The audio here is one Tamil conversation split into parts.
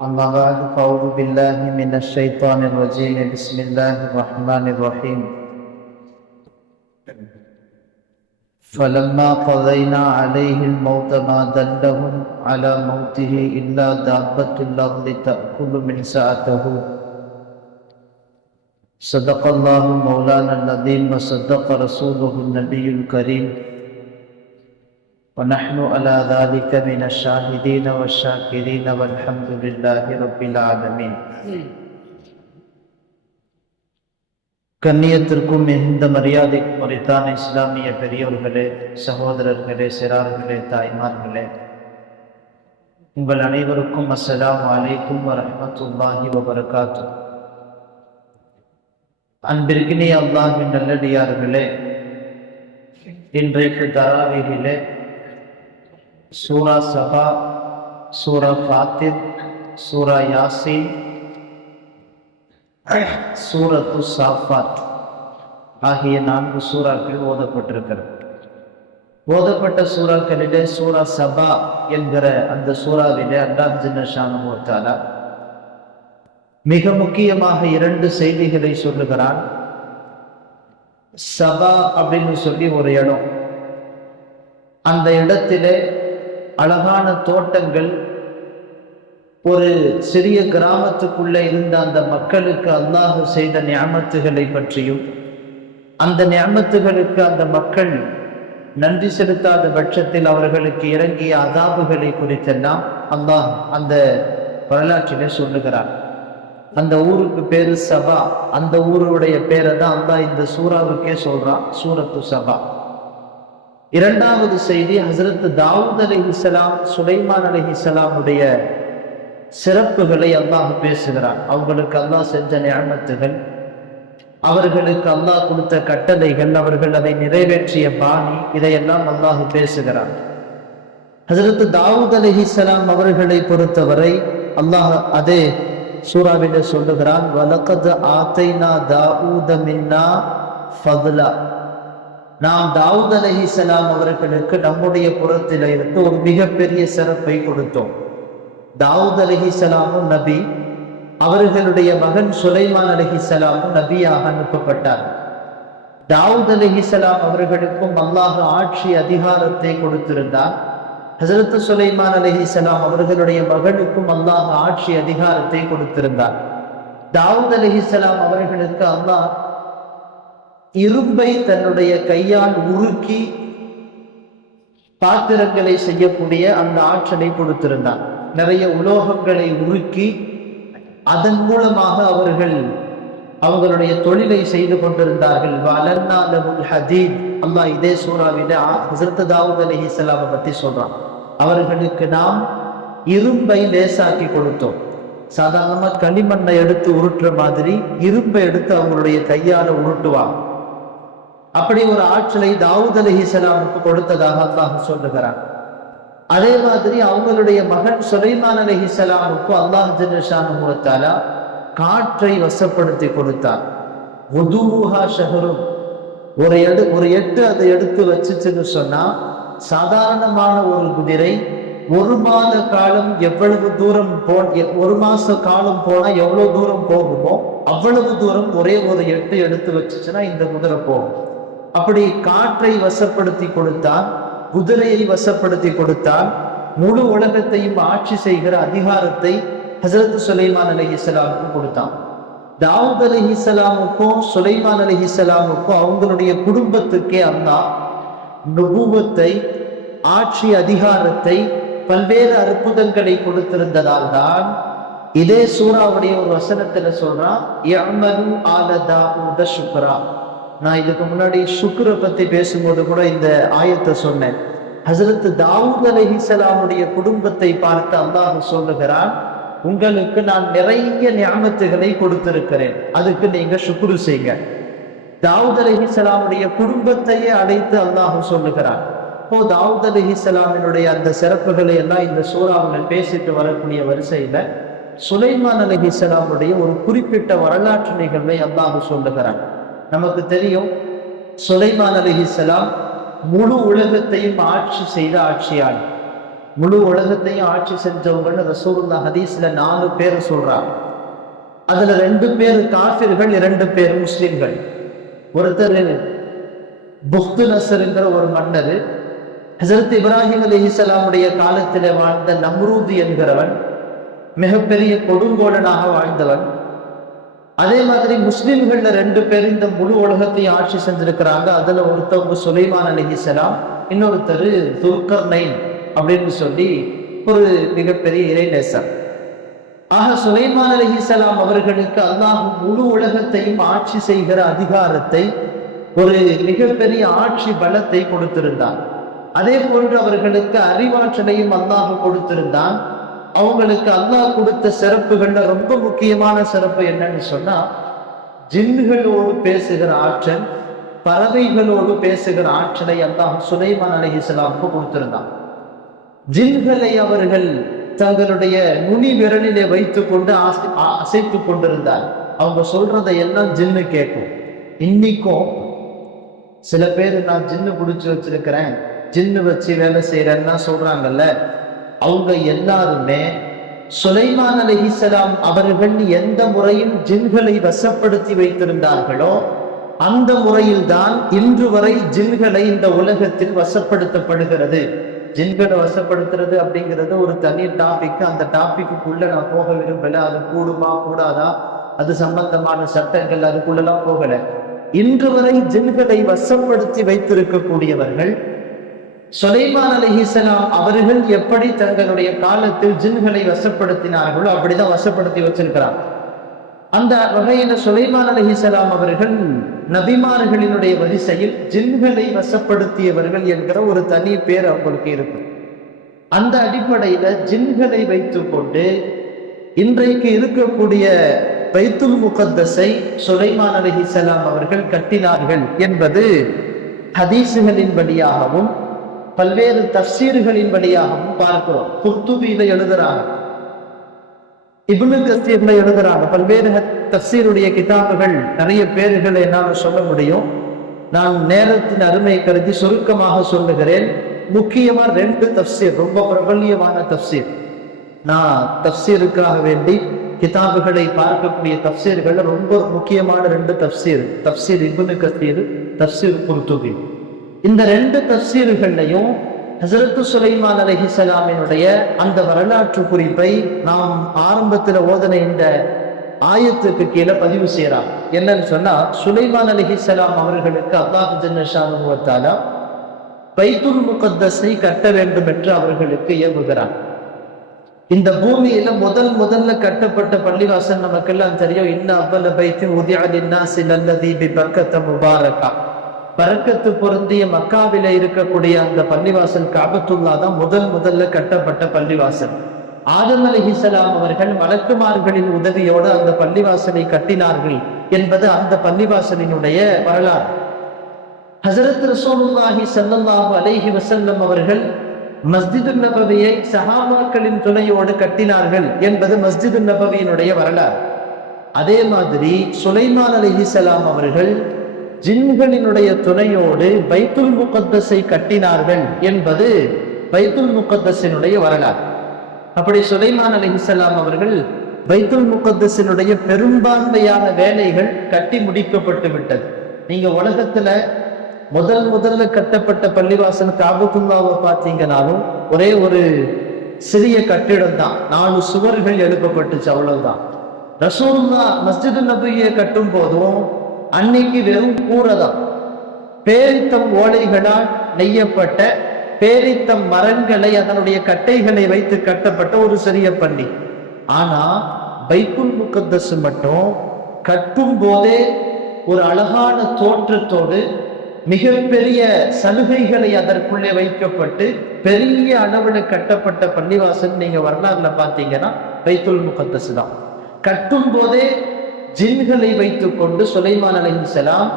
أما بعد فأعوذ بالله من الشيطان الرجيم. بسم الله الرحمن الرحيم. فلما قضينا عليه الموت ما دلهم على موته إلا دابة الأرض تأكل من ساعته. صدق الله مولانا العظيم وصدق رسوله النبي الكريم. ونحن على ذلك من الشاهدين والشاكرين والحمد لله رب العالمين கண்ணியத்திற்கும் மிகுந்த மரியாதைக்கும் உரித்தான இஸ்லாமிய பெரியோர்களே சகோதரர்களே சிறார்களே தாய்மார்களே உங்கள் அனைவருக்கும் அஸ்ஸலாமு அலைக்கும் வரஹ்மத்துல்லாஹி வபரகாத்து அன்பிற்கினே அல்லாஹின் நல்லடியார்களே இன்றைக்கு தராவிகிலே சூரா சபா சூரா ஃபாத்திர் சூரா யாசின் சூரத்து சாஃபாத் ஆகிய நான்கு சூறாக்கள் ஓதப்பட்டிருக்கிறது. ஓதப்பட்ட சூறாக்களிலே சூரா சபா என்கிற அந்த சூறாவிலே அல்லாஹ் ஜின்னஷானுத்தாலா மிக முக்கியமாக இரண்டு செய்திகளை சொல்லுகிறான். சபா அப்படின்னு சொல்லி ஒரு இடம். அந்த இடத்திலே அழகான தோட்டங்கள் ஒரு சிறிய கிராமத்துக்குள்ளே இருந்த அந்த மக்களுக்கு அல்லாஹ் செய்த ஞாபகத்துகளை பற்றியும் அந்த நியமத்துகளுக்கு அந்த மக்கள் நன்றி செலுத்தாத பட்சத்தில் அவர்களுக்கு இறங்கிய அதாபுகளை குறித்தெல்லாம் அல்லாஹ் அந்த வரலாற்றிலே சொல்லுகிறார். அந்த ஊருக்கு பேரு சபா. அந்த ஊருடைய பேரை தான் அல்லாஹ் இந்த சூறாவுக்கே சொல்றான் சூரத்து சபா. இரண்டாவது செய்தி ஹசரத் தாவூத் அலி இஸ்லாம் சுலைமான் அலி இஸ்லாமுடைய சிறப்புகளை அல்லாஹ் பேசுகிறான். அவங்களுக்கு அல்லாஹ் செஞ்ச ஞாபகத்துகள் அவர்களுக்கு அல்லாஹ் கொடுத்த கட்டளைகள் அவர்கள் அதை நிறைவேற்றிய பாணி இதையெல்லாம் அல்லாஹ் பேசுகிறான். ஹசரத் தாவூத் அலி இஸ்லாம் அவர்களை பொறுத்தவரை அல்லாஹ் அதே சூறாவில சொல்லுகிறான் வலக்கது ஆத்தைனா தாவூத மின்னா ஃபதுலா. நாம் தாவூத் அலஹி சலாம் அவர்களுக்கு நம்முடைய புறத்தில் இருந்து ஒரு மிகப்பெரிய சிறப்பை கொடுத்தோம். தாவூத் அலஹி சலாமும் நபி அவர்களுடைய மகன் சுலைமான் அலஹி சலாமும் நபியாக அனுப்பப்பட்டார். தாவூத் அலஹி சலாம் அவர்களுக்கும் அல்லாஹ் ஆட்சி அதிகாரத்தை கொடுத்திருந்தார். ஹசரத்து சுலைமான் அலஹி சலாம் அவர்களுடைய மகனுக்கும் அல்லாஹ் ஆட்சி அதிகாரத்தை கொடுத்திருந்தார். தாவூத் அலஹி சலாம் அவர்களுக்கு அல்லாஹ் இரும்பை தன்னுடைய கையால் உருக்கி பாத்திரங்களை செய்யக்கூடிய அந்த ஆற்றலை கொடுத்திருந்தான் நிறைய உலோகங்களை உருக்கி அதன் மூலமாக அவர்கள் அவங்களுடைய தொழிலை செய்து கொண்டிருந்தார்கள். வலன்னாலமுல் ஹதீத். அல்லாஹ் இதே சூறாவில ஹசரத் தாவூத் அலி இஸ்லாமை பத்தி சொல்றான். அவர்களுக்கு நாம் இரும்பை லேசாக்கி கொடுத்தோம். சாதாரணமா களிமண்ணை எடுத்து உருட்டுற மாதிரி இரும்பை எடுத்து அவங்களுடைய கையால உருட்டுவாங்க. அப்படி ஒரு ஆற்றலை தாவூத் அலிஹிசலாமுக்கு கொடுத்ததாக அல்லாஹ் சொல்லுகிறான். அதே மாதிரி அவங்களுடைய மகன் சுலைமான் அலிஹிசலாமுக்கு அல்லாஹ் ஜின்ஷானுத்தாலா காற்றை வசப்படுத்தி கொடுத்தார் உதுஹா ஷஹரும் ஒரு எடு ஒரு எட்டு அதை எடுத்து வச்சுச்சுன்னு சொன்னா சாதாரணமான ஒரு குதிரை ஒரு மாத காலம் எவ்வளவு தூரம் போ ஒரு மாச காலம் போனா எவ்வளவு தூரம் போகுமோ அவ்வளவு தூரம் ஒரே ஒரு எட்டு எடுத்து வச்சுச்சுன்னா இந்த குதிரை போகும். அப்படி காற்றை வசப்படுத்தி கொடுத்தான் குதிரையை வசப்படுத்தி கொடுத்தான் முழு உலகத்தையும் ஆட்சி செய்கிற அதிகாரத்தை ஹசரத் சுலைமான் அலி இஸ்லாமுக்கு கொடுத்தான். தாவூத் அலி இஸ்லாமுக்கும் சுலைமான் அலி இஸ்லாமுக்கும் அவங்களுடைய குடும்பத்துக்கே அண்ணா நுபுவத்தை ஆட்சி அதிகாரத்தை பல்வேறு அற்புதங்களை கொடுத்திருந்ததால் தான் இதே சூறாவுடைய ஒரு வசனத்துல சொல்றான் சுக்ரா. நான் இதுக்கு முன்னாடி சுக்ரை பத்தி பேசும்போது கூட இந்த ஆயத்தை சொன்னேன். ஹசரத் தாவூத் அலஹிசலாமுடைய குடும்பத்தை பார்த்து அல்லாஹ் சொல்லுகிறான் உங்களுக்கு நான் நிறைய ஞாபகத்துகளை கொடுத்திருக்கிறேன். அதுக்கு நீங்க சுக்குரு செய்யுங்க. தாவூத் அலஹிசலாமுடைய குடும்பத்தையே அழைத்து அல்லாஹ் சொல்லுகிறான். இப்போ தாவூத் அலஹிசலாமினுடைய அந்த சிறப்புகளை எல்லாம் இந்த சூறாவில் பேசிட்டு வரக்கூடிய வரிசையில சுலைமான் அலஹிசலாமுடைய ஒரு குறிப்பிட்ட வரலாற்று நிகழ்வை அல்லாஹ் சொல்லுகிறான். நமக்கு தெரியும் சுலைமான் அலிஹிசலாம் முழு உலகத்தையும் ஆட்சி செய்த ஆட்சியாளர் முழு உலகத்தையும் ஆட்சி செஞ்சவங்கன்னு ரசூலுல்லா ஹதீஸ்ல நாலு பேர் சொல்றாங்க அதுல ரெண்டு பேர் காஃபிர்கள் இரண்டு பேர் முஸ்லிம்கள். ஒருத்தர் புஹ்து நசருங்கிற ஒரு மன்னர் ஹசரத் இப்ராஹிம் அலி இஸ்லாமுடைய காலத்தில் வாழ்ந்த நம்ரூதி என்கிறவன் மிகப்பெரிய கொடுங்கோலனாக வாழ்ந்தவன் அதே மாதிரி முஸ்லிம்கள்ல ரெண்டு பேர் இந்த முழு உலகத்தையும் ஆட்சி செஞ்சிருக்கிறாங்க. அதுல ஒருத்தவங்க சுலைமான் அலி இன்னொருத்தர் துர்கர் நைன் அப்படின்னு சொல்லி ஒரு மிகப்பெரிய இறைநேசர் ஆக சுலைமான் அலி அவர்களுக்கு அல்லாஹ் முழு உலகத்தையும் ஆட்சி செய்கிற அதிகாரத்தை ஒரு மிகப்பெரிய ஆட்சி பலத்தை கொடுத்திருந்தான். அதே போன்று அவர்களுக்கு அறிவாற்றலையும் அல்லாஹ் கொடுத்திருந்தான். அவங்களுக்கு அல்லாஹ் கொடுத்த சிறப்புகள்ல ரொம்ப முக்கியமான சிறப்பு என்னன்னு சொன்னா ஜின்களோடு பேசுகிற ஆற்றல் பறவைகளோடு பேசுகிற ஆற்றலை அல்லாஹ் சுலைமான் அலிஹிஸ்லாமுக்கு கொடுத்திருந்தான். ஜின்களை அவர்கள் தங்களுடைய நுனி விரலிலே வைத்து கொண்டு அசைத்து கொண்டிருந்தார். அவங்க சொல்றதை எல்லாம் ஜின்னு கேட்கும். இன்னைக்கும் சில பேர் நான் ஜின்னு பிடிச்சி வச்சிருக்கிறேன். ஜின்னு வச்சு வேலை செய்யறேன்னா சொல்றாங்கல்ல. அவங்க எல்லாருமே சுலைமான் அலிஹிசலாம் அவர்கள் எந்த முறையில் ஜின்களை வசப்படுத்தி வைத்திருந்தார்களோ அந்த முறையில் தான் இன்று வரை ஜின்களை இந்த உலகத்தில் வசப்படுத்தப்படுகிறது. ஜின்களை வசப்படுத்துறது அப்படிங்கிறது ஒரு தனி டாபிக் அந்த டாபிக்குள்ள நான் போக விரும்பல. அது கூடுமா கூடாதா? அது சம்பந்தமான சட்டங்கள் அதுக்குள்ளலாம் போகல. இன்று வரை ஜின்களை வசப்படுத்தி வைத்திருக்கக்கூடியவர்கள் சுலைமான் அலிஹிசலாம் அவர்கள் எப்படி தங்களுடைய காலத்தில் ஜின்களை வசப்படுத்தினார்களோ அப்படிதான் வசப்படுத்தி வச்சிருக்கிறார். அந்த வகையில சுலைமான் அலிஹிசலாம் அவர்கள் நபிமார்களினுடைய வரிசையில் ஜின்களை வசப்படுத்தியவர்கள் என்கிற ஒரு தனி பேர் அவங்களுக்கு இருக்கும். அந்த அடிப்படையில ஜின்களை வைத்துக்கொண்டு இன்றைக்கு இருக்கக்கூடிய பைத்துல் முகத்தஸை சுலைமான் அலிஹிசலாம் அவர்கள் கட்டினார்கள் என்பது ஹதீசுகளின் வழியாகவும் பல்வேறு தப்சீர்களின் வழியாகவும் பார்க்கிறோம் குர்துபியில எழுதுறாங்க. இபுனு கஸ்தீர்ல எழுதுறாங்க. பல்வேறு தப்சீருடைய கிதாபுகள் நிறைய பேர்களை என்னால் சொல்ல முடியும். நான் நேரத்தின் அருமை கருதி சுருக்கமாக சொல்லுகிறேன். முக்கியமா ரெண்டு தப்சீர் ரொம்ப பிரபல்யமான தப்சீர். நான் தப்சீருக்காக வேண்டி கிதாபுகளை பார்க்கக்கூடிய தப்சீர்கள் ரொம்ப முக்கியமான ரெண்டு தப்சீர். தப்சீர் இபுனு கஸ்தீர் தப்சீர் குர்துபி. இந்த ரெண்டு தப்சீர்கள்லையும் ஹசரத்து சுலைமான் அலஹிசலாமினுடைய அந்த வரலாற்று குறிப்பை நாம் ஆரம்பத்தில் ஓதன இந்த ஆயத்துக்கு கீழே பதிவு செய்கிறார் என்னன்னு சொன்னா சுலைமான் அலஹிசலாம் அவர்களுக்கு அல்லாஹ் ஜன்னஷானுவத்தாலா பைத்துல் முகத்தஸை கட்ட வேண்டும் என்று அவர்களுக்கு ஏவுகிறார் இந்த பூமியில முதல் முதல்ல கட்டப்பட்ட பள்ளிவாசல் நமக்கெல்லாம் தெரியும். இன்ன அவ்வள பைத்தின் உதியாலின்னா சிலல்லதி பி பக்கத்த முபாரக்கா. பறக்கத்து பொருந்திய மக்காவில இருக்கக்கூடிய அந்த பள்ளிவாசல் காபத்துல்லா தான் முதல் முதல்ல கட்டப்பட்ட பள்ளிவாசல். ஆதம் அலிஹிசலாம் அவர்கள் வழக்குமார்களின் உதவியோடு அந்த பள்ளிவாசலை கட்டினார்கள் என்பது அந்த பள்ளிவாசலினுடைய வரலாறு. ஹசரத் ரசோலுல்லாஹி சல்லாஹு அலைஹி வசல்லம் அவர்கள் மஸ்ஜிது நபவியை சஹாபாக்களின் துணையோடு கட்டினார்கள் என்பது மஸ்ஜிது நபவியினுடைய வரலாறு. அதே மாதிரி சுலைமான் அலிஹிசலாம் அவர்கள் ஜின்களினுடைய துணையோடு பைத்துல் முகத்தஸை கட்டினார்கள் என்பது பைத்துல் முகத்தஸினுடைய வரலாறு. அப்படி சுலைமான் அலிஹிசலாம் அவர்கள் பைத்துல் முகத்தஸினுடைய பெரும்பான்மையான வேலைகள் கட்டி முடிக்கப்பட்டு விட்டது. நீங்க உலகத்துல முதல் முதல்ல கட்டப்பட்ட பள்ளிவாசல் காபத்துல்லாவை பார்த்தீங்கன்னாலும் ஒரே ஒரு சிறிய கட்டிடம் தான். நாலு சுவர்கள் எழுப்பப்பட்டுச்சு அவ்வளவுதான். ரசூல்லா மஸ்ஜிது நபியை கட்டும் போதும் அன்னைக்கு வெறும் கூறதான் பேரித்தம் ஓலைகளால் நெய்யப்பட்ட பேரித்தம் மரங்களை அதனுடைய கட்டைகளை வைத்து கட்டப்பட்ட ஒரு சிறிய பள்ளி. ஆனா பைக்குல் முகத்தஸ் மட்டும் கட்டும் போதே ஒரு அழகான தோற்றத்தோடு மிகப்பெரிய சலுகைகளை அதற்குள்ளே வைக்கப்பட்டு பெரிய அளவில் கட்டப்பட்ட பள்ளிவாசல் நீங்க வரலாறுல பாத்தீங்கன்னா பைத்துல் முகத்தஸ் தான். கட்டும் போதே ஜின்களை வைத்துக் கொண்டு சுலைமான் அலைஹிசலாம்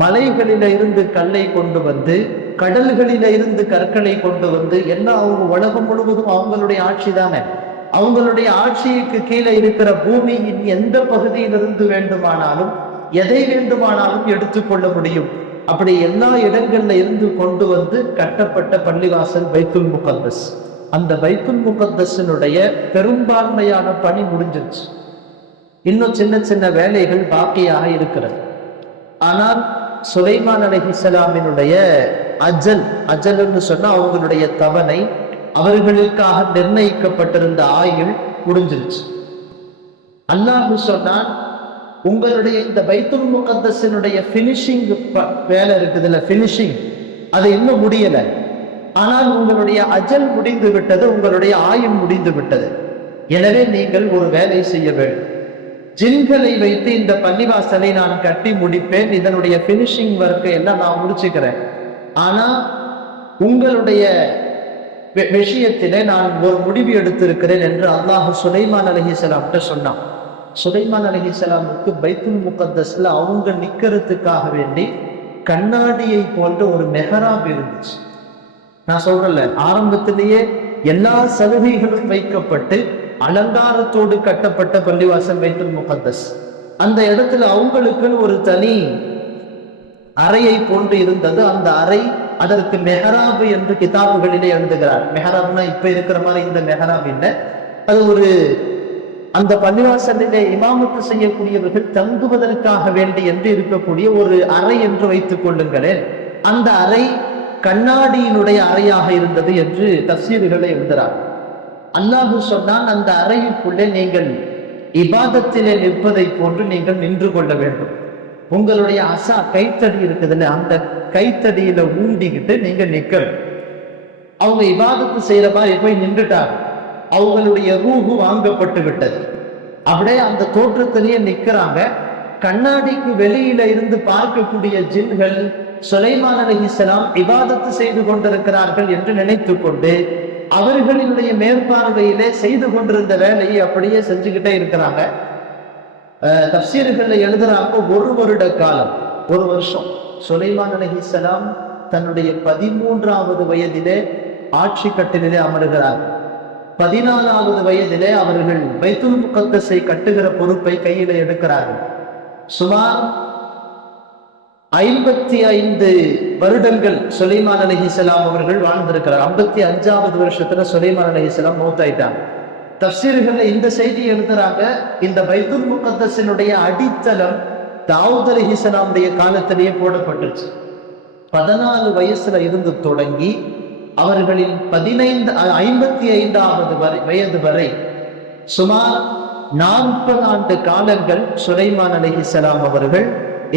மலைகளில இருந்து கல்லை கொண்டு வந்து கடல்களில இருந்து கற்களை கொண்டு வந்து என்ன அவங்க உலகம் முழுவதும் அவங்களுடைய ஆட்சி தானே? அவங்களுடைய ஆட்சிக்கு கீழே இருக்கிற பூமியின் எந்த பகுதியிலிருந்து வேண்டுமானாலும் எதை வேண்டுமானாலும் எடுத்துக்கொள்ள முடியும். அப்படி எல்லா இடங்கள்ல இருந்து கொண்டு வந்து கட்டப்பட்ட பள்ளிவாசல் பைத்துல் முகத்தஸ். அந்த பைத்துல் முகத்தஸினுடைய பெரும்பான்மையான பணி முடிஞ்சிருச்சு. இன்னும் சின்ன சின்ன வேலைகள் பாக்கியாக இருக்கிறது. ஆனால் சுலைமான் அலைஹிஸ்ஸலாமினுடைய அஜல் அஜன்ன்னு சொன்னால் அவங்களுடைய தவணை அவர்களுக்காக நிர்ணயிக்கப்பட்டிருந்த ஆயுள் முடிஞ்சிருச்சு. அல்லாஹு சொன்னான் உங்களுடைய இந்த பைத்துல் முகத்தஸினுடைய ஃபினிஷிங் வேலை இருக்குதுல்ல ஃபினிஷிங் அது இன்னும் முடியல. ஆனால் உங்களுடைய அஜல் முடிந்து விட்டது உங்களுடைய ஆயுள் முடிந்து விட்டது. எனவே நீங்கள் ஒரு வேலை செய்ய வேண்டும். ஜின்களை வைத்து இந்த பள்ளிவாசலை நான் கட்டி முடிப்பேன். இதனுடைய ஃபினிஷிங் ஒர்க்கை எல்லாம் நான் முடிச்சுக்கிறேன். ஆனா உங்களுடைய விஷயத்திலே நான் ஒரு முடிவு எடுத்திருக்கிறேன் என்று அல்லாஹ் சுலைமான் அலஹிசலாம்கிட்ட சொன்னான். சுலைமான் அலஹிசலாமுக்கு பைத்துல் முகத்தஸ்ல அவங்க நிக்கிறதுக்காக வேண்டி கண்ணாடியை போன்ற ஒரு மெஹராப் இருந்துச்சு. நான் சொல்றேன்ல ஆரம்பத்திலேயே எல்லா சலுகைகளும் வைக்கப்பட்டு அலங்காரத்தோடு கட்டப்பட்ட பள்ளிவாசல் பைத்துல் முகத்தஸ். அந்த இடத்துல அவங்களுக்குன்னு ஒரு தனி அறையை போன்று இருந்தது. அந்த அறை அதற்கு மெஹராபு என்று கிதாபுகளிலே எழுதுகிறார். மெஹராப்னா இப்ப இருக்கிற மாதிரி இந்த மெஹராப் என்ன அது ஒரு அந்த பள்ளிவாசலிலே இமாமத்து செய்யக்கூடியவர்கள் தங்குவதற்காக வேண்டி என்று இருக்கக்கூடிய ஒரு அறை என்று வைத்துக் கொள்ளுங்களேன். அந்த அறை கண்ணாடியினுடைய அறையாக இருந்தது என்று தப்சீர்களை எழுதுகிறார். அல்லாஹு சொன்னான் அந்த அறையிற்குள்ளே நீங்கள் இபாதத்திலே நிற்பதை போன்று நீங்கள் நின்று கொள்ள வேண்டும். உங்களுடைய அசா கைத்தடி இருக்குதுல்ல அந்த கைத்தடியில ஊண்டிக்கிட்டு நீங்க நிக்கணும் அவங்க இபாதத்து செய்யற மாதிரி போய் நின்றுட்டாங்க. அவங்களுடைய ரூஹு வாங்கப்பட்டு விட்டது. அப்படியே அந்த தோற்றத்திலேயே நிக்கிறாங்க கண்ணாடிக்கு வெளியில இருந்து பார்க்கக்கூடிய ஜின்கள் சுலைமான் அலைஹிஸ்ஸலாம் இபாதத்து செய்து கொண்டிருக்கிறார்கள் என்று நினைத்து கொண்டு அவர்களினுடைய மேற்பார்வையிலே செய்து கொண்டிருந்த வேலையை அப்படியே செஞ்சுக்கிட்டே இருக்கிறாங்க. தப்சீர்கள் எழுதுறாங்க ஒரு வருட காலம் ஒரு வருஷம். சுலைமான் அலைஹிஸ்ஸலாம் தன்னுடைய பதிமூன்றாவது வயதிலே ஆட்சி கட்டிலே அமருகிறார். பதினாலாவது வயதிலே அவர்கள் பைத்துல் முகத்தஸை கட்டுகிற பொறுப்பை கையில எடுக்கிறார்கள். சுமார் ஐம்பத்தி ஐந்து வருடங்கள் சுலைமான் அலைஹிஸ்ஸலாம் அவர்கள் வாழ்ந்திருக்கிறார். ஐம்பத்தி அஞ்சாவது வருஷத்துல சுலைமான் அலைஹிஸ்ஸலாம் மௌத்தாயிட்டாங்க. தப்சீர்கள் இந்த செய்தி எழுதுறாங்க இந்த பைத்துல் முகத்தஸினுடைய அடித்தளம் தாவூத் அலிஹிசலாமுடைய காலத்திலேயே போடப்பட்டுச்சு. பதினாலு வயசுல இருந்து தொடங்கி அவர்களின் பதினைந்து ஐம்பத்தி ஐந்தாவது வரை வயது வரை சுமார் நாற்பது ஆண்டு காலங்கள் சுலைமான் அலிஹிசலாம் அவர்கள்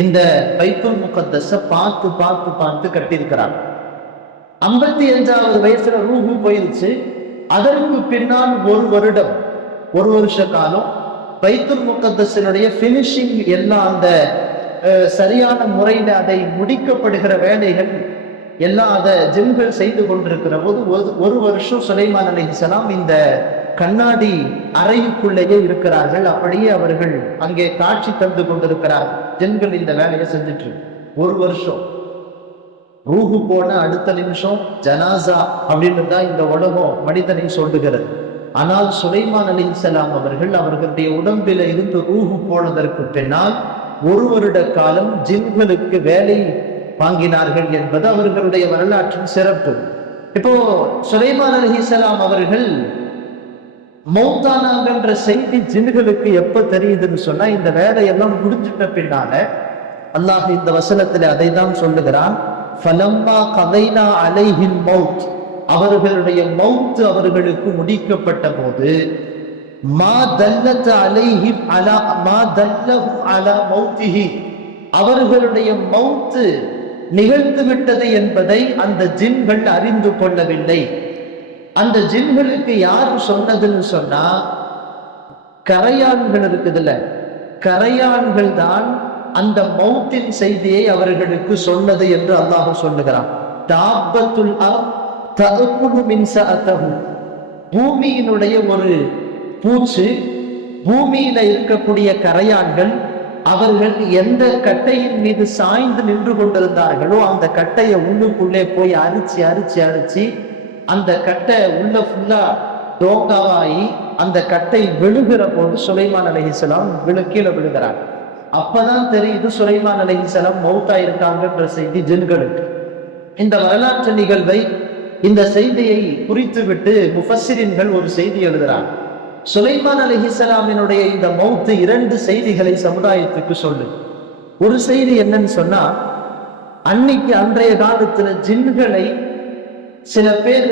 இந்த பைத்துல் முகத்தஸ பார்த்து பார்த்து பார்த்து கட்டியிருக்கிறாங்க. ஐம்பத்தி அஞ்சாவது வயசுல ரூஹு போயிருச்சு. அதற்கு பின்னால் ஒரு வருடம் ஒரு வருஷ காலம் பைத்துல் முகத்தஸினுடைய ஃபினிஷிங் எல்லாம் அந்த சரியான முறையில அதை முடிக்கப்படுகிற வேலைகள் எல்லாம் அதை ஜிம்கள் செய்து கொண்டிருக்கிற போது ஒரு ஒரு வருஷம் சுலைமான் அலிசலாம் இந்த கண்ணாடி அறைக்குள்ளேயே இருக்கிறார்கள். அப்படியே அவர்கள் அங்கே காட்சி தந்து கொண்டிருக்கிறார் ஜின்கள் இந்த வேலையை செஞ்சுட்டு இருக்கு. ஒரு வருஷம். ரூஹு போன அடுத்த நிமிஷம் ஜனாசா அப்படின்னு தான் இந்த உலகம் மனிதனை சொல்லுகிறது. ஆனால் சுலைமான் அலிசலாம் அவர்கள் அவர்களுடைய உடம்பில இருந்து ரூஹு போனதற்கு பின்னால் ஒரு வருட காலம் ஜின்களுக்கு வேலை வாங்கினார்கள் என்பது அவர்களுடைய வரலாற்றின் சிறப்பு. இப்போ சுலைமான் அலிசலாம் அவர்கள் மௌத்தானாங்கன்ற செய்தி ஜின்களுக்கு எப்ப தெரியுதுன்னு சொன்னா இந்த வேலையெல்லாம் முடிஞ்சிட்ட பின்னால அல்லாஹ் இந்த வசனத்துல அதை தான் சொல்லுகிறான். ஃபலம்மா கதைனா அலைஹின் மௌத். அவர்களுடைய மௌத் அவர்களுக்கு முடிக்கப்பட்ட போது மா தல்லத் அலைஹிம் அலா மா அலா மௌத்திஹி. அவர்களுடைய மவுத்து நிகழ்ந்து விட்டது என்பதை அந்த ஜின்கள் அறிந்து கொள்ளவில்லை. அந்த ஜின்களுக்கு யார் சொன்னதுன்னு சொன்னா கரையான்கள் இருக்குதுல்ல கரையான்கள் தான் அந்த மௌத்தின் செய்தியை அவர்களுக்கு சொன்னது என்று அல்லாஹ் சொல்லுகிறான். தாபத்துல் தகுப்பு பூமியினுடைய ஒரு பூச்சு பூமியில இருக்கக்கூடிய கரையான்கள் அவர்கள் எந்த கட்டையின் மீது சாய்ந்து நின்று கொண்டிருந்தார்களோ அந்த கட்டையை உள்ளுக்குள்ளே போய் அரிச்சு அரிச்சு அரிச்சு அந்த கட்டை உள்ள ஃபுல்லா டோங்காவாகி அந்த கட்டை விழுகிற போது சுலைமான் அலஹிசலாம் விழு கீழே விழுகிறார். அப்பதான் தெரியுது சுலைமான் அலஹிசலாம் மௌத்தா இருக்காங்கன்ற செய்தி ஜின்களுக்கு இந்த வரலாற்று நிகழ்வை இந்த செய்தியை குறித்துவிட்டு முஃபசிரின்கள் ஒரு செய்தி எழுதுறாங்க. சுலைமான் அலிஹிசலாமினுடைய இந்த மௌத்து இரண்டு செய்திகளை சமுதாயத்துக்கு சொல்லு. ஒரு செய்தி என்னன்னு சொன்னா அன்னைக்கு அன்றைய காலத்துல ஜின்களை சில பேர்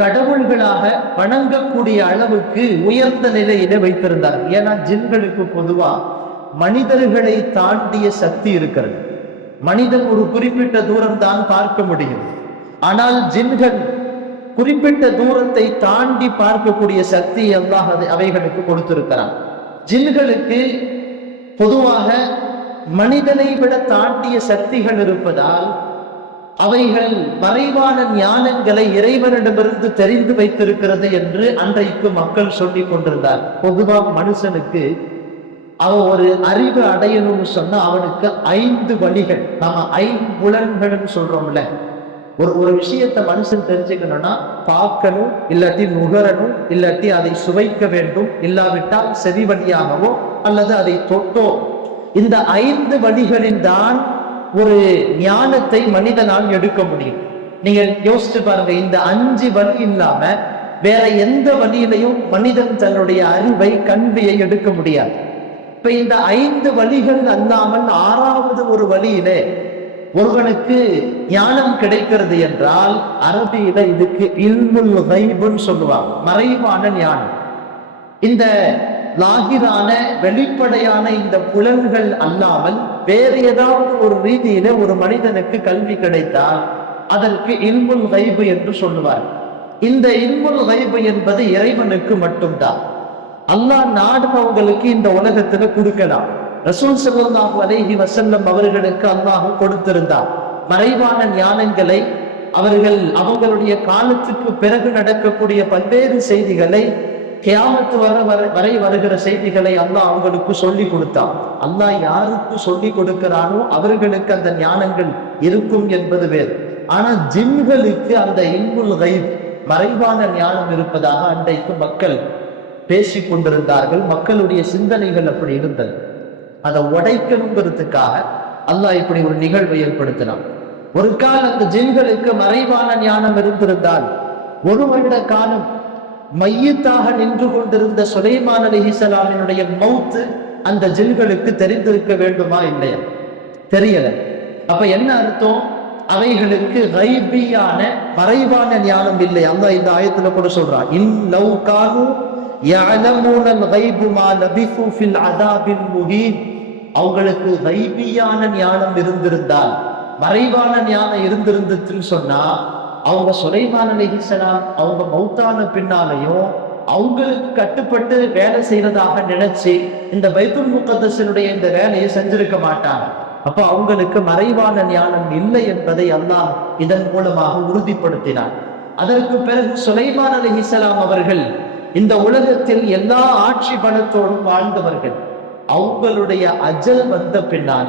கடவுள்களாக வணங்கக்கூடிய அளவுக்கு உயர்ந்த நிலையில வைத்திருந்தார். ஏன்னா ஜின்களுக்கு பொதுவா மனிதர்களை தாண்டிய சக்தி இருக்கிறது. மனிதன் ஒரு குறிப்பிட்ட தூரம் தான் பார்க்க முடியும். ஆனால் ஜின்கள் குறிப்பிட்ட தூரத்தை தாண்டி பார்க்கக்கூடிய சக்தி அல்லாஹ் அது அவைகளுக்கு கொடுத்திருக்கிறான். ஜின்களுக்கு பொதுவாக மனிதனை விட தாண்டிய சக்திகள் இருப்பதால் அவைகள் மறைவான ஞானங்களை இறைவனிடமிருந்து தெரிந்து வைத்திருக்கிறது என்று அன்றைக்கு மக்கள் சொல்லி கொண்டிருந்தார். பொதுவா மனுஷனுக்கு அவன் ஒரு அறிவு அடையணும்னு சொன்னா அவனுக்கு ஐந்து வழிகள். நாம ஐம்புலன்கள்னு சொல்றோம்ல. ஒரு ஒரு விஷயத்தை மனுஷன் தெரிஞ்சுக்கணும்னா பார்க்கணும் இல்லாட்டி நுகரணும் இல்லாட்டி அதை சுவைக்க வேண்டும் இல்லாவிட்டால் செவி வழியாகவோ அல்லது அதை தொட்டோ. இந்த ஐந்து வழிகளின் தான் ஒரு ஞானத்தை மனிதனால் எடுக்க முடியும். நீங்க யோசிச்சு பாருங்க இந்த அஞ்சு வழி இல்லாம வேற எந்த வழியிலையும் மனிதன் தன்னுடைய அறிவை கல்வியை எடுக்க முடியாது. இப்ப இந்த ஐந்து வழிகள் அல்லாமல் ஆறாவது ஒரு வழியிலே ஒருவனுக்கு ஞானம் கிடைக்கிறது என்றால் அரபியில இதுக்கு இல்முல் சொல்லுவாங்க மறைவான ஞானம். இந்த லாகிரான வெளிப்படையான இந்த புலன்கள் அல்லாமல் வேறு ஏதாவது ஒரு ரீதியில ஒரு மனிதனுக்கு கல்வி கிடைத்தால் அதற்கு இல்முல் வைபு என்று சொல்லுவார். இந்த இல்முல் வைபு என்பது இறைவனுக்கு மட்டும்தான். அல்லாஹ் நாடுபவங்களுக்கு இந்த உலகத்துல கொடுக்கலாம். ரசூல் ஸல்லல்லாஹு அலேஹி வசல்லம் அவர்களுக்கு அல்லாஹ் கொடுத்திருந்தார் மறைவான ஞானங்களை அவர்கள் அவங்களுடைய காலத்துக்கு பிறகு நடக்கக்கூடிய பல்வேறு செய்திகளை கியாமத்து வர வர வரை வருகிற செய்திகளை அல்லாஹ் அவங்களுக்கு சொல்லி கொடுத்தான். அல்லாஹ் யாருக்கு சொல்லி கொடுக்கிறானோ அவர்களுக்கு அந்த ஞானங்கள் இருக்கும் என்பது வேறு. ஆனா ஜின்களுக்கு அந்த இன்புல் கைப் மறைவான ஞானம் இருப்பதாக அன்றைக்கு மக்கள் பேசி கொண்டிருந்தார்கள். மக்களுடைய சிந்தனைகள் அப்படி இருந்தது. அதை உடைக்கணுங்கிறதுக்காக அல்லாஹ் இப்படி ஒரு நிகழ்வை ஏற்படுத்தினான். ஒரு கால அந்த ஜின்களுக்கு மறைவான ஞானம் இருந்திருந்தால் ஒரு வருட காலம் மையத்தாக நின்று கொண்டிருந்த சுலைமான் அலிஹிசலாமினுடைய மௌத்து அந்த ஜில்களுக்கு தெரிந்திருக்க வேண்டுமா இல்லையா? தெரியல. அப்ப என்ன அர்த்தம்? அவைகளுக்கு ரைபியான மறைவான ஞானம் இல்லை. அந்த இந்த ஆயத்துல கூட சொல்றான் இல்லவு காலு யலமூனல் ரைபுமா லபிசு ஃபில் அதாபின் முஹீன். அவங்களுக்கு ரைபியான ஞானம் இருந்திருந்தால் மறைவான ஞானம் இருந்திருந்துச்சுன்னு சொன்னா அவங்க சுலைமான அலிஹிசலாம் அவங்க மௌத்தான பின்னாலையும் அவங்களுக்கு கட்டுப்பட்டு வேலை செய்யறதாக நினைச்சு இந்த பைத்துல் முகத்தசனுடைய இந்த வேலையை செஞ்சிருக்க மாட்டாங்க. அப்ப அவங்களுக்கு மறைவான ஞானம் இல்லை என்பதை அல்லாஹ் இதன் மூலமாக உறுதிப்படுத்தினார் அதற்கு பிறகு சுலைமான் அலிஹிசலாம் அவர்கள் இந்த உலகத்தில் எல்லா ஆட்சி பணத்தோடும் வாழ்ந்தவர்கள். அவங்களுடைய அஜல் வந்த பின்னால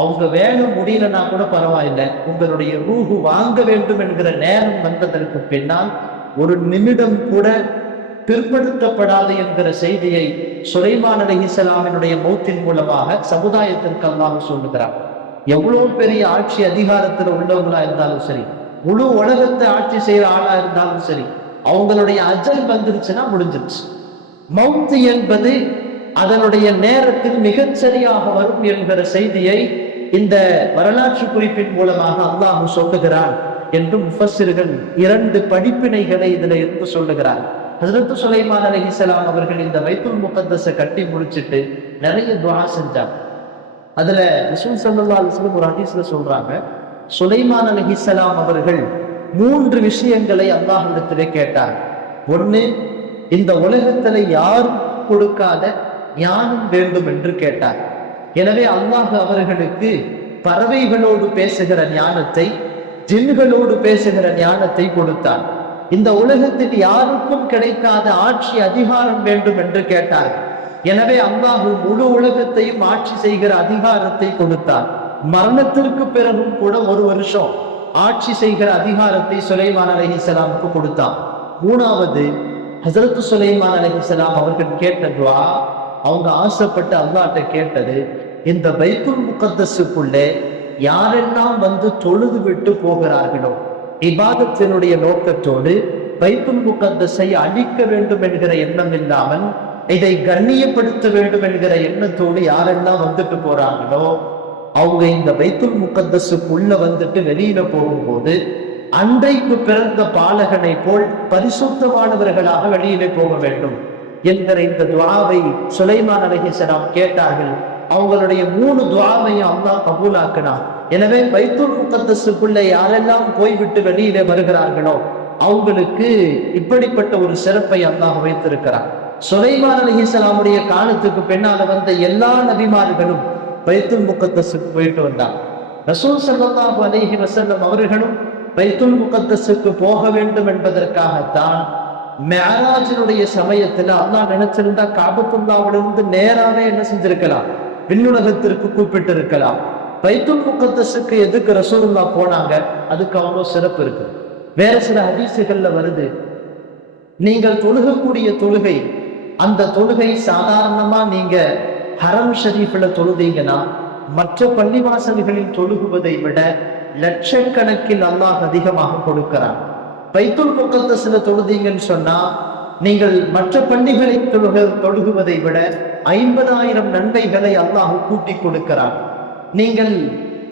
அவங்க வேலை முடியலன்னா கூட பரவாயில்லை. உங்களுடைய ரூஹு வாங்க வேண்டும் என்கிற நேரம் வந்ததற்கு பின்னால் ஒரு நிமிடம் கூட பிற்படுத்தப்படாது என்கிற செய்தியை சுலைமான் அலிஹிசலாமினுடைய மௌத்தின் மூலமாக சமுதாயத்திற்கு அல்லாம சொல்லுகிறார் எவ்வளவு பெரிய ஆட்சி அதிகாரத்துல உள்ளவங்களா இருந்தாலும் சரி முழு உலகத்தை ஆட்சி செய்யற ஆளா இருந்தாலும் சரி அவங்களுடைய அஜல் வந்துருச்சுன்னா முடிஞ்சிருச்சு. மௌத்து என்பது அதனுடைய நேரத்தில் மிகச்சரியாக வரும் என்கிற செய்தியை இந்த வரலாற்று குறிப்பின் மூலமாக அல்லாஹு சொல்லுகிறான் என்று முஃபஸிர்கள் இரண்டு படிப்பினைகளை இதுல இருந்து சொல்லுகிறார். ஹசரத்து சுலைமான் அலிஹிசலாம் அவர்கள் இந்த வைத்துல் முகத்தஸை கட்டி முடிச்சிட்டு நிறைய துவா செஞ்சாங்க. அதுல ரசூல் சல்லா அலிஸ்லம் ஒரு ஹதீஸ்ல சொல்றாங்க சுலைமான் அலிஹிசலாம் அவர்கள் மூன்று விஷயங்களை அல்லாஹிடத்திலே கேட்டார். ஒண்ணு இந்த உலகத்துல யாரும் கொடுக்காத ஞானம் வேண்டும் என்று கேட்டார். எனவே அல்லாஹ் அவர்களுக்கு பறவைகளோடு பேசுகிற ஞானத்தை ஜின்களோடு பேசுகிற ஞானத்தை கொடுத்தார். இந்த உலகத்தில் யாருக்கும் கிடைக்காத ஆட்சி அதிகாரம் வேண்டும் என்று கேட்டார். எனவே அல்லாஹு முழு உலகத்தையும் ஆட்சி செய்கிற அதிகாரத்தை கொடுத்தார். மரணத்திற்கு பிறகும் கூட ஒரு வருஷம் ஆட்சி செய்கிற அதிகாரத்தை சுலைமான் அலஹிசலாமுக்கு கொடுத்தான் மூணாவது ஹசரத்து சுலைமான் அலஹிசலாம் அவர்கள் கேட்ட துவா அவங்க ஆசைப்பட்டு அல்லாட்ட கேட்டது இந்த பைத்துல் முகத்தஸுக்குள்ளே யாரெல்லாம் வந்து தொழுது விட்டு போகிறார்களோ இபாதத்தினுடைய நோக்கத்தோடு பைத்துல் முகத்தஸை அழிக்க வேண்டும் என்கிற எண்ணம் இல்லாமல் இதை கண்ணியப்படுத்த வேண்டும் என்கிற எண்ணத்தோடு யாரெல்லாம் வந்துட்டு போறாங்களோ அவங்க இந்த பைத்துல் முகத்தஸுக்குள்ள வந்துட்டு வெளியில போகும்போது அண்டைக்கு பிறந்த பாலகனை போல் பரிசுத்தமானவர்களாக வெளியிலே போக வேண்டும் என்கிற இந்த துவாவை சுலைமான் அலைஹிஸ்ஸலாம் கேட்டார்கள். அவங்களுடைய மூணு துவாவையும் அல்லாஹ் கபூலாக்கினான். எனவே பைத்துல் முகத்தசுக்குள்ள யாரெல்லாம் போய்விட்டு வெளியிலே வருகிறார்களோ அவங்களுக்கு இப்படிப்பட்ட ஒரு சிறப்பை அல்லாஹ் வைத்திருக்கிறார் சுலைமான் அலைஹிஸ்ஸலாமுடைய காலத்துக்கு பின்னால வந்த எல்லா நபிமார்களும் பைத்துல் முகத்தசுக்கு போயிட்டு வந்தாங்க. ரசூல் சல்லாஹு அலைஹி வசல்லம் அவர்களும் பைத்துல் முகத்தசுக்கு போக வேண்டும் என்பதற்காகத்தான் மேராஜினுடைய சமயத்துல அல்லாஹ் நினைச்சிருந்தா காபத்துல்லாவிலிருந்து நேராவே என்ன செஞ்சிருக்கலாம். விண்ணுலகத்திற்கு கூப்பிட்டு இருக்கலாம் பைத்துல் முகத்தஸுக்கு எதுக்கு ரசூலுல்லா போனாங்க? அதுக்கு அவ்வளோ சிறப்பு இருக்கு. வேற சில ஹதீசுகள்ல வருது. நீங்கள் தொழுகக்கூடிய தொழுகை அந்த தொழுகை சாதாரணமா நீங்க ஹரம் ஷரீஃபில் தொழுதீங்கன்னா மற்ற பள்ளிவாசல்களில் தொழுகுவதை விட லட்சக்கணக்கில் அல்லாஹ் அதிகமாக கொடுக்கிறான். பைத்துல் முகத்தஸ்ல தொழுதீங்கன்னு சொன்னா நீங்கள் மற்ற பள்ளிகளை தொழுக தொழுகுவதை விட ஐம்பதாயிரம் நன்மைகளை அல்லாஹ் கூட்டி கொடுக்கிறார் நீங்கள்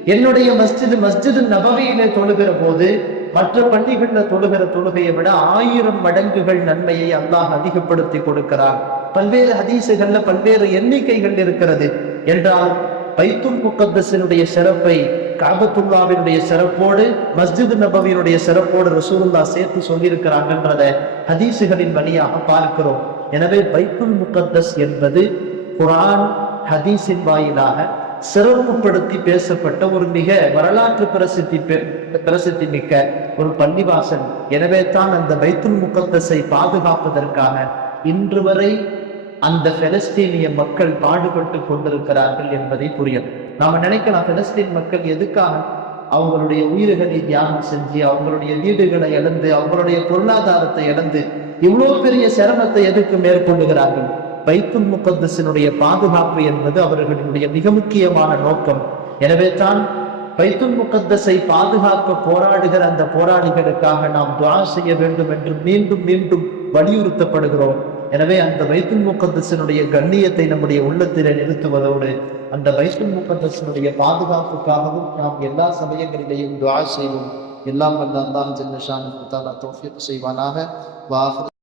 என்னுடைய மஸ்ஜிது மஸ்ஜிது நபவியிலே தொழுகிற போது மற்ற பள்ளிகளில் தொழுகிற தொழுகையை விட ஆயிரம் மடங்குகள் நன்மையை அல்லாஹ் அதிகப்படுத்தி கொடுக்கிறார் பல்வேறு ஹதீசுகள்ல பல்வேறு எண்ணிக்கைகள் இருக்கிறது. என்றால் பைத்துல் முகத்தஸினுடைய சிறப்பை காபத்துல்லாவினுடைய சிறப்போடு மஸ்ஜித் நபவியினுடைய சிறப்போடு ரசூலுல்லா சேர்த்து சொல்லியிருக்கிறாங்கன்றத ஹதீசுகளின் வழியாக பார்க்கிறோம். எனவே பைத்துல் முகத்தஸ் என்பது குரான் ஹதீஸின் வாயிலாக சிறப்புப்படுத்தி பேசப்பட்ட ஒரு மிக வரலாற்று பிரசித்தி பெ- பிரசித்தி மிக்க ஒரு பள்ளிவாசல். எனவே தான் அந்த பைத்துல் முகத்தஸை பாதுகாப்பதற்காக இன்று வரை அந்த பெலஸ்தீனிய மக்கள் பாடுபட்டு கொண்டிருக்கிறார்கள் என்பதை புரியும். நாம நினைக்கலாம் பிலஸ்தீன் மக்கள் எதுக்காக அவங்களுடைய உயிர்களை தியாகம் செஞ்சு அவங்களுடைய வீடுகளை இழந்து அவங்களுடைய பொருளாதாரத்தை இழந்து இவ்வளவு பெரிய சிரமத்தை எதுக்கு மேற்கொள்ளுகிறார்கள். பைத்துல் முகத்தசினுடைய பாதுகாப்பு என்பது அவர்களுடைய மிக முக்கியமான நோக்கம். எனவே தான் பைத்துல் முகத்தஸை பாதுகாக்க போராடுகிற அந்த போராளிகளுக்காக நாம் துவா செய்ய வேண்டும் என்று மீண்டும் மீண்டும் வலியுறுத்தப்படுகிறோம். எனவே அந்த வைத்துல் முகத்தஸினுடைய கண்ணியத்தை நம்முடைய உள்ளத்திலே நிறுத்துவதோடு அந்த பைத்துல் முகத்தஸினுடைய பாதுகாப்புக்காகவும் நாம் எல்லா சமயங்களிலேயும் துவா செய்வோம். எல்லாம் வந்து அல்லாஹ் ஜல்ல ஷானுஹு தஆலா செய்வானாக. வாஹிர்